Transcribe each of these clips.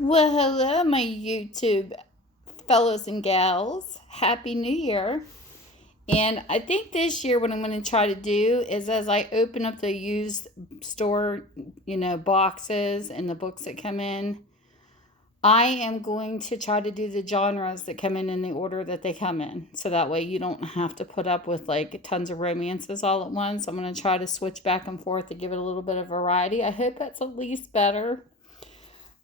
Well, hello, my YouTube fellows and gals. Happy New Year. And I think this year, what I'm going to try to do is as I open up the used store, boxes and the books that come in, I am going to try to do the genres that come in the order that they come in. So that way you don't have to put up with like tons of romances all at once. I'm going to try to switch back and forth to give it a little bit of variety. I hope that's at least better.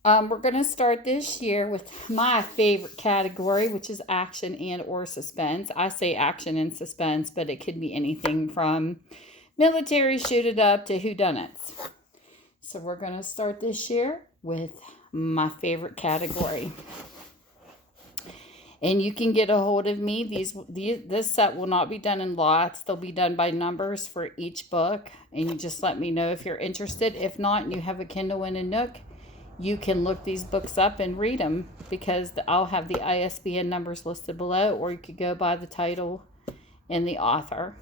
We're going to start this year with my favorite category, which is action and or suspense. I say action and suspense, but it could be anything from military shoot it up to whodunits. So we're going to start this year with my favorite category. And you can get a hold of me. This set will not be done in lots. They'll be done by numbers for each book. And you just let me know if you're interested. If not, and you have a Kindle and a Nook, you can look these books up and read them because I'll have the ISBN numbers listed below, or you could go by the title and the author.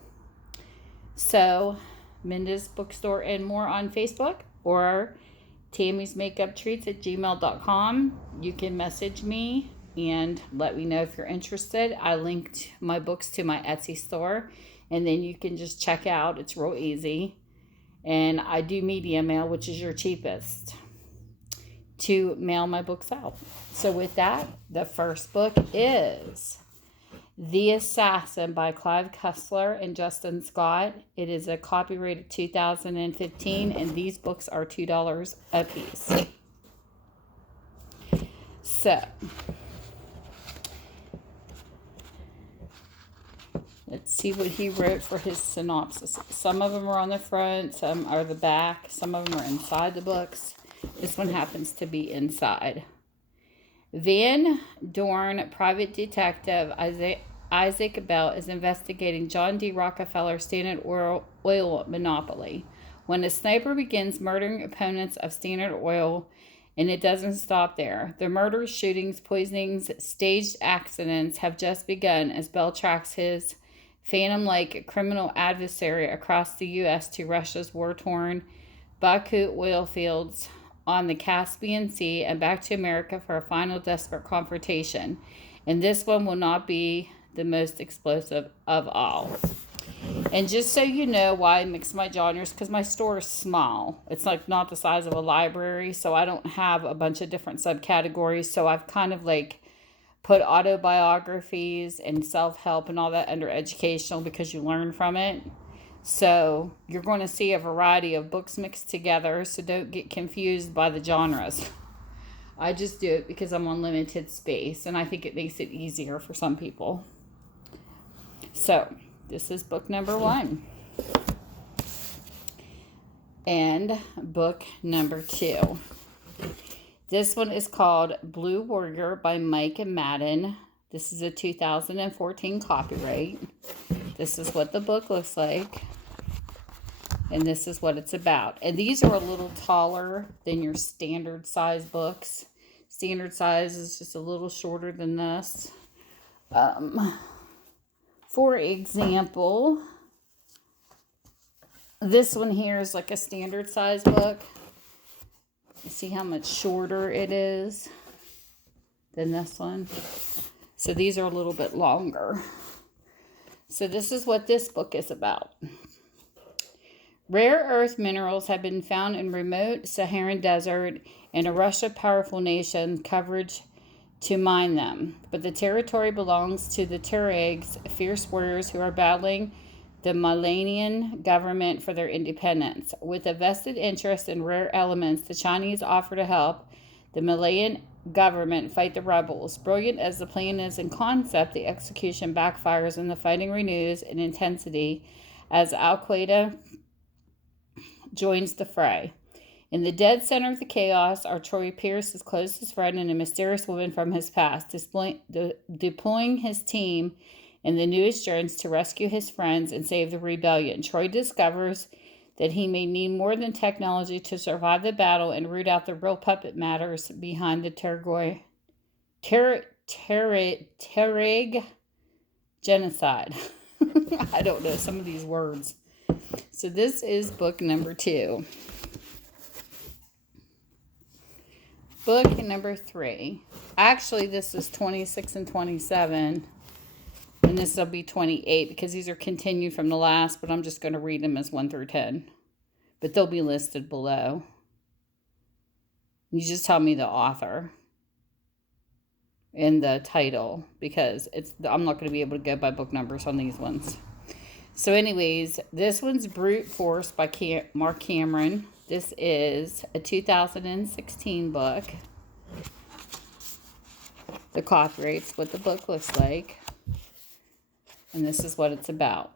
So, Minda's Bookstore and More on Facebook, or Tammy's Makeup Treats at gmail.com. You can message me and let me know if you're interested. I linked my books to my Etsy store, and then you can just check out. It's real easy. And I do media mail, which is your cheapest, to mail my books out. So with that, the first book is The Assassin by Clive Cussler and Justin Scott. It is a copyrighted 2015, and these books are $2 a piece. So, let's see what he wrote for his synopsis. Some of them are on the front, some are the back, some of them are inside the books. This one happens to be inside. Van Dorn private detective Isaac Bell is investigating John D. Rockefeller Standard Oil monopoly. When a sniper begins murdering opponents of Standard Oil, and it doesn't stop there. The murders, shootings, poisonings, staged accidents have just begun as Bell tracks his phantom-like criminal adversary across the U.S. to Russia's war-torn Baku oil fields on the Caspian Sea and back to America for a final desperate confrontation. And this one will not be the most explosive of all. And just so you know why I mix my genres, because my store is small. It's like not the size of a library, so I don't have a bunch of different subcategories. So I've kind of like put autobiographies and self-help and all that under educational because you learn from it. So you're going to see a variety of books mixed together, so don't get confused by the genres. I just do it because I'm on limited space, and I think it makes it easier for some people. So this is book number 1. And book number 2. This one is called Blue Warrior by Mike and Maden. This is a 2014 copyright. This is what the book looks like. And this is what it's about. And these are a little taller than your standard size books. Standard size is just a little shorter than this. For example, this one here is like a standard size book. You see how much shorter it is than this one? So these are a little bit longer. So this is what this book is about. Rare earth minerals have been found in remote Saharan desert, and a Russia powerful nation coverage to mine them. But the territory belongs to the Tuaregs, fierce warriors who are battling the Malian government for their independence. With a vested interest in rare elements, the Chinese offer to help the Malian government fight the rebels. Brilliant as the plan is in concept, the execution backfires and the fighting renews in intensity as Al-Qaeda joins the fray. In the dead center of the chaos are Troy Pierce, his closest friend, and a mysterious woman from his past, deploying his team in the newest journeys to rescue his friends and save the rebellion. Troy discovers that he may need more than technology to survive the battle and root out the real puppet matters behind the Tuareg genocide. I don't know some of these words. So this is book number 2. Book number 3. Actually, this is 26 and 27. And this will be 28 because these are continued from the last, but I'm just going to read them as 1 through 10. But they'll be listed below. You just tell me the author and the title because I'm not going to be able to go by book numbers on these ones. So anyways, this one's Brute Force by Marc Cameron. This is a 2016 book. The copyright's what the book looks like. And this is what it's about.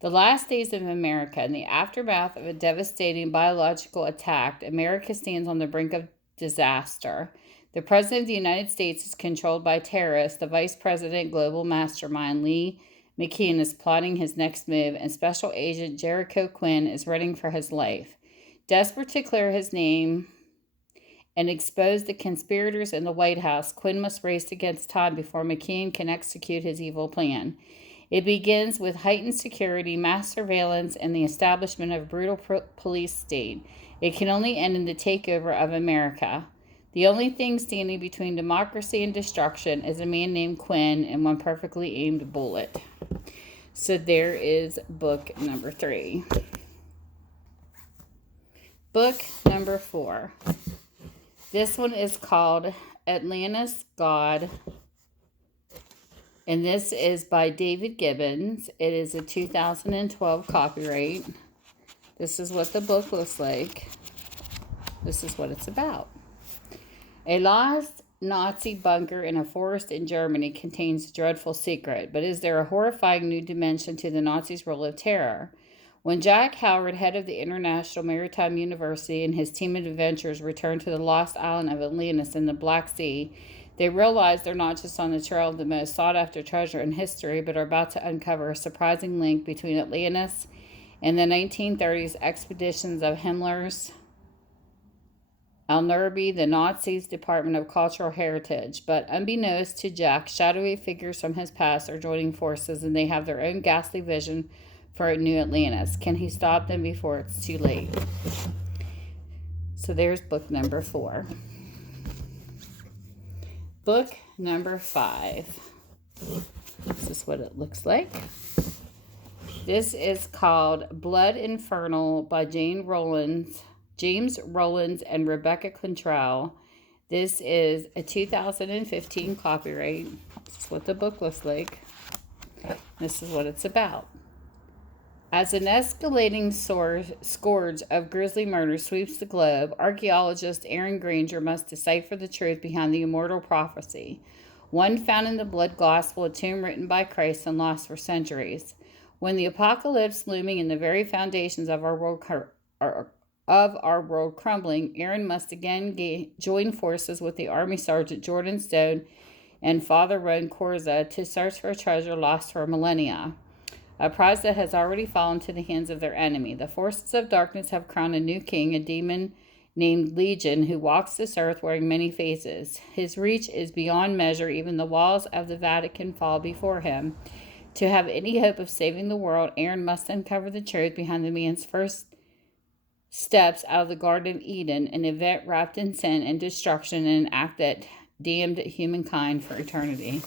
The last days of America. In the aftermath of a devastating biological attack, America stands on the brink of disaster. The President of the United States is controlled by terrorists. The Vice President, global mastermind Lee McKean, is plotting his next move, and Special Agent Jericho Quinn is running for his life. Desperate to clear his name and expose the conspirators in the White House, Quinn must race against time before McKean can execute his evil plan. It begins with heightened security, mass surveillance, and the establishment of a brutal police state. It can only end in the takeover of America. The only thing standing between democracy and destruction is a man named Quinn and one perfectly aimed bullet. So there is book number 3. Book number 4. This one is called Atlantis God, and this is by David Gibbins. It is a 2012 copyright. This is what the book looks like. This is what it's about. A lost Nazi bunker in a forest in Germany contains a dreadful secret, but is there a horrifying new dimension to the Nazis' rule of terror? When Jack Howard, head of the International Maritime University, and his team of adventurers return to the lost island of Atlantis in the Black Sea, they realize they're not just on the trail of the most sought-after treasure in history, but are about to uncover a surprising link between Atlantis and the 1930s expeditions of Himmler's Alnerby, the Nazis' Department of Cultural Heritage. But unbeknownst to Jack, shadowy figures from his past are joining forces, and they have their own ghastly vision for a new Atlantis. Can he stop them before it's too late? So there's book number 4. Book number 5. This is what it looks like. This is called Blood Infernal by James Rollins and Rebecca Cantrell. This is a 2015 copyright. This is what the book looks like. This is what it's about. As an escalating scourge of grisly murder sweeps the globe, archaeologist Aaron Granger must decipher the truth behind the immortal prophecy, one found in the blood gospel, a tomb written by Christ and lost for centuries. When the apocalypse looming in the very foundations of our world crumbling, Aaron must again join forces with the Army Sergeant Jordan Stone and Father Ron Corza to search for a treasure lost for millennia. A prize that has already fallen to the hands of their enemy. The forces of darkness have crowned a new king, a demon named Legion, who walks this earth wearing many faces. His reach is beyond measure. Even the walls of the Vatican fall before him. To have any hope of saving the world, Aaron must uncover the truth behind the man's first steps out of the Garden of Eden, an event wrapped in sin and destruction, and an act that damned humankind for eternity.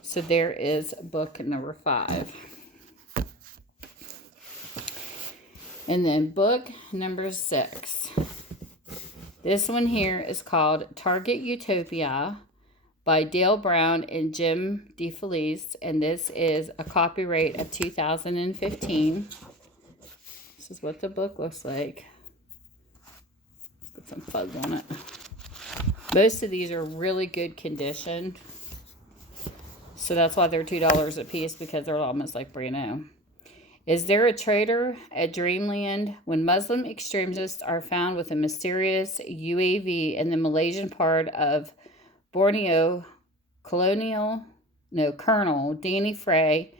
So there is book number 5. And then book number 6. This one here is called Target Utopia by Dale Brown and Jim DeFelice. And this is a copyright of 2015. This is what the book looks like. Let's put some fuzz on it. Most of these are really good condition. So that's why they're $2 a piece, because they're almost like brand new. Is there a traitor at Dreamland? When Muslim extremists are found with a mysterious UAV in the Malaysian part of Borneo, Colonel Danny Frey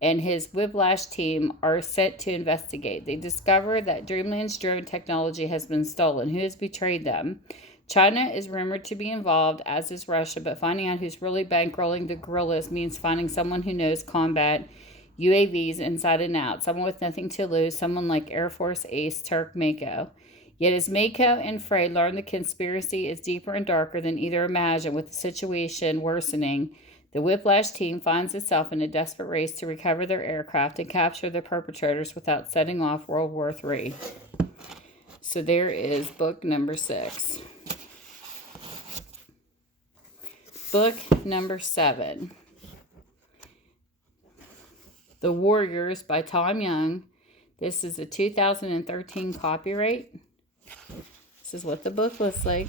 and his Whiplash team are sent to investigate. They discover that Dreamland's drone technology has been stolen. Who has betrayed them? China is rumored to be involved, as is Russia, but finding out who's really bankrolling the guerrillas means finding someone who knows combat UAVs inside and out, someone with nothing to lose, someone like Air Force ace Turk Mako. Yet as Mako and Frey learn the conspiracy is deeper and darker than either imagined, with the situation worsening, the Whiplash team finds itself in a desperate race to recover their aircraft and capture the perpetrators without setting off World War III. So there is book number 6. Book number 7. The Warriors by Tom Young. This is a 2013 copyright. This is what the book looks like.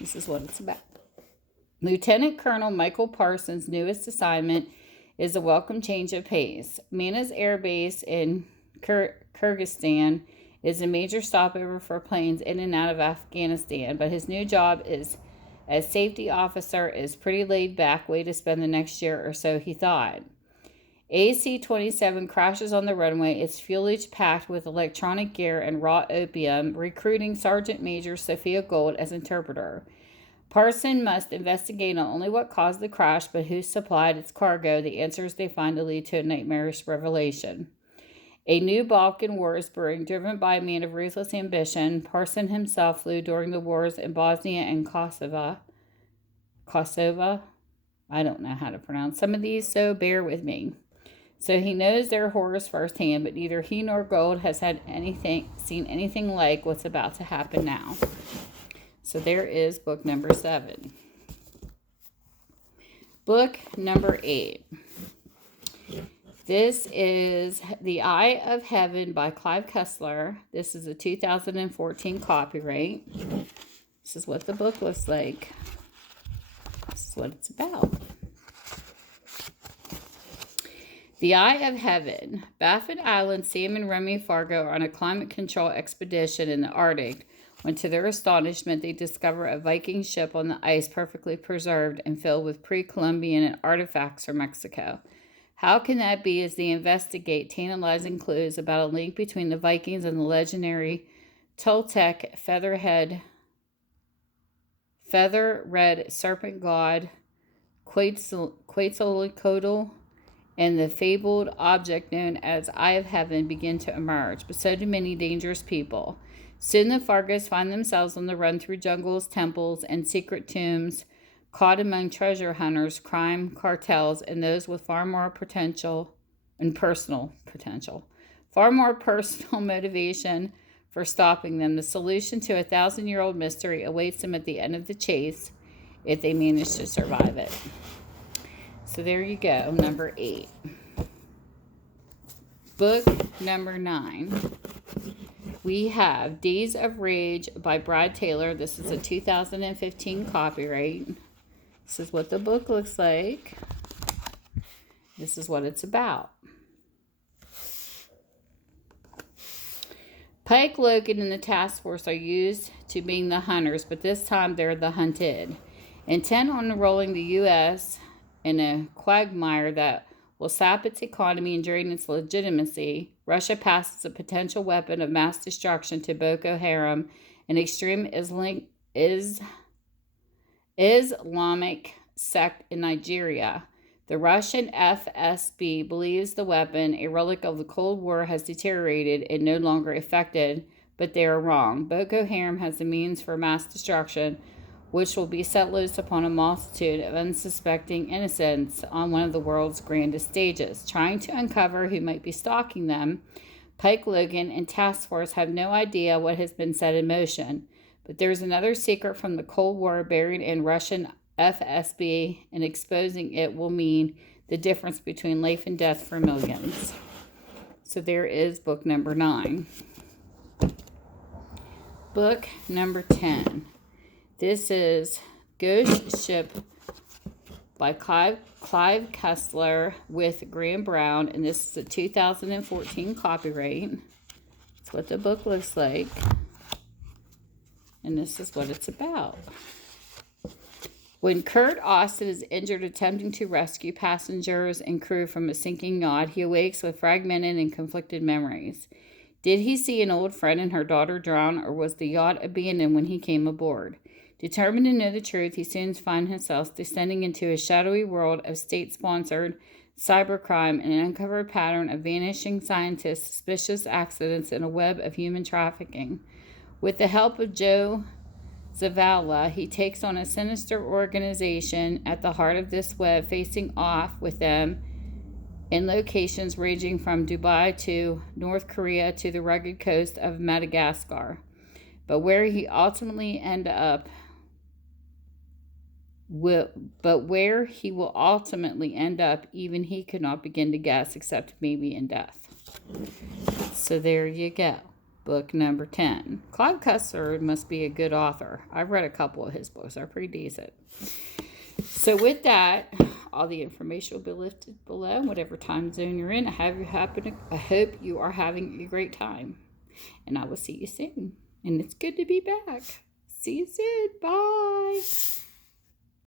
This is what it's about. Lieutenant Colonel Michael Parsons' newest assignment is a welcome change of pace. Manas Air Base in Kyrgyzstan is a major stopover for planes in and out of Afghanistan, but his new job as safety officer is pretty laid back way to spend the next year or so, he thought. AC-27 crashes on the runway, its fuselage packed with electronic gear and raw opium, recruiting Sergeant Major Sophia Gold as interpreter. Parson must investigate not only what caused the crash, but who supplied its cargo, the answers they find to lead to a nightmarish revelation. A new Balkan war is brewing, driven by a man of ruthless ambition. Parson himself flew during the wars in Bosnia and Kosovo. I don't know how to pronounce some of these, so bear with me. So he knows their horrors firsthand, but neither he nor Gold has seen anything like what's about to happen now. So there is book number 7. Book number 8. This is The Eye of Heaven by Clive Cussler. This is a 2014 copyright. This is what the book looks like. This is what it's about. The Eye of Heaven. Baffin Island, Sam and Remy Fargo are on a climate control expedition in the Arctic, when to their astonishment they discover a Viking ship on the ice perfectly preserved and filled with pre-Columbian artifacts from Mexico. How can that be as they investigate tantalizing clues about a link between the Vikings and the legendary Toltec feather-red serpent god Quetzalcoatl and the fabled object known as Eye of Heaven begin to emerge, but so do many dangerous people. Soon the Fargos find themselves on the run through jungles, temples, and secret tombs, caught among treasure hunters, crime cartels, and those with far more personal motivation for stopping them. The solution to a 1,000-year-old mystery awaits them at the end of the chase if they manage to survive it. So there you go, number 8. Book number 9. We have Days of Rage by Brad Taylor. This is a 2015 copyright. This is what the book looks like. This is what it's about. Pike, Logan, and the task force are used to being the hunters, but this time they're the hunted. Intent on enrolling the U.S. in a quagmire that will sap its economy and drain its legitimacy, Russia passes a potential weapon of mass destruction to Boko Haram, an extreme Islamic sect in Nigeria. The Russian FSB believes the weapon, a relic of the Cold War, has deteriorated and no longer effective, but they are wrong. Boko Haram has the means for mass destruction, which will be set loose upon a multitude of unsuspecting innocents on one of the world's grandest stages. Trying to uncover who might be stalking them, Pike, Logan, and Task Force have no idea what has been set in motion. But there's another secret from the Cold War buried in Russian FSB, and exposing it will mean the difference between life and death for millions. So there is book number 9. Book number 10. This is Ghost Ship by Clive Cussler with Graham Brown, and this is a 2014 copyright. That's what the book looks like, and this is what it's about. When Kurt Austin is injured attempting to rescue passengers and crew from a sinking yacht, he awakes with fragmented and conflicted memories. Did he see an old friend and her daughter drown, or was the yacht abandoned when he came aboard? Determined to know the truth, he soon finds himself descending into a shadowy world of state-sponsored cybercrime and an uncovered pattern of vanishing scientists, suspicious accidents, and a web of human trafficking. With the help of Joe Zavala, he takes on a sinister organization at the heart of this web, facing off with them in locations ranging from Dubai to North Korea to the rugged coast of Madagascar. But where he will ultimately end up, even he could not begin to guess, except maybe in death. So there you go. Book number 10. Clive Cussler must be a good author. I've read a couple of his books. They're pretty decent. So with that, all the information will be listed below, whatever time zone you're in. I hope you are having a great time. And I will see you soon. And it's good to be back. See you soon. Bye.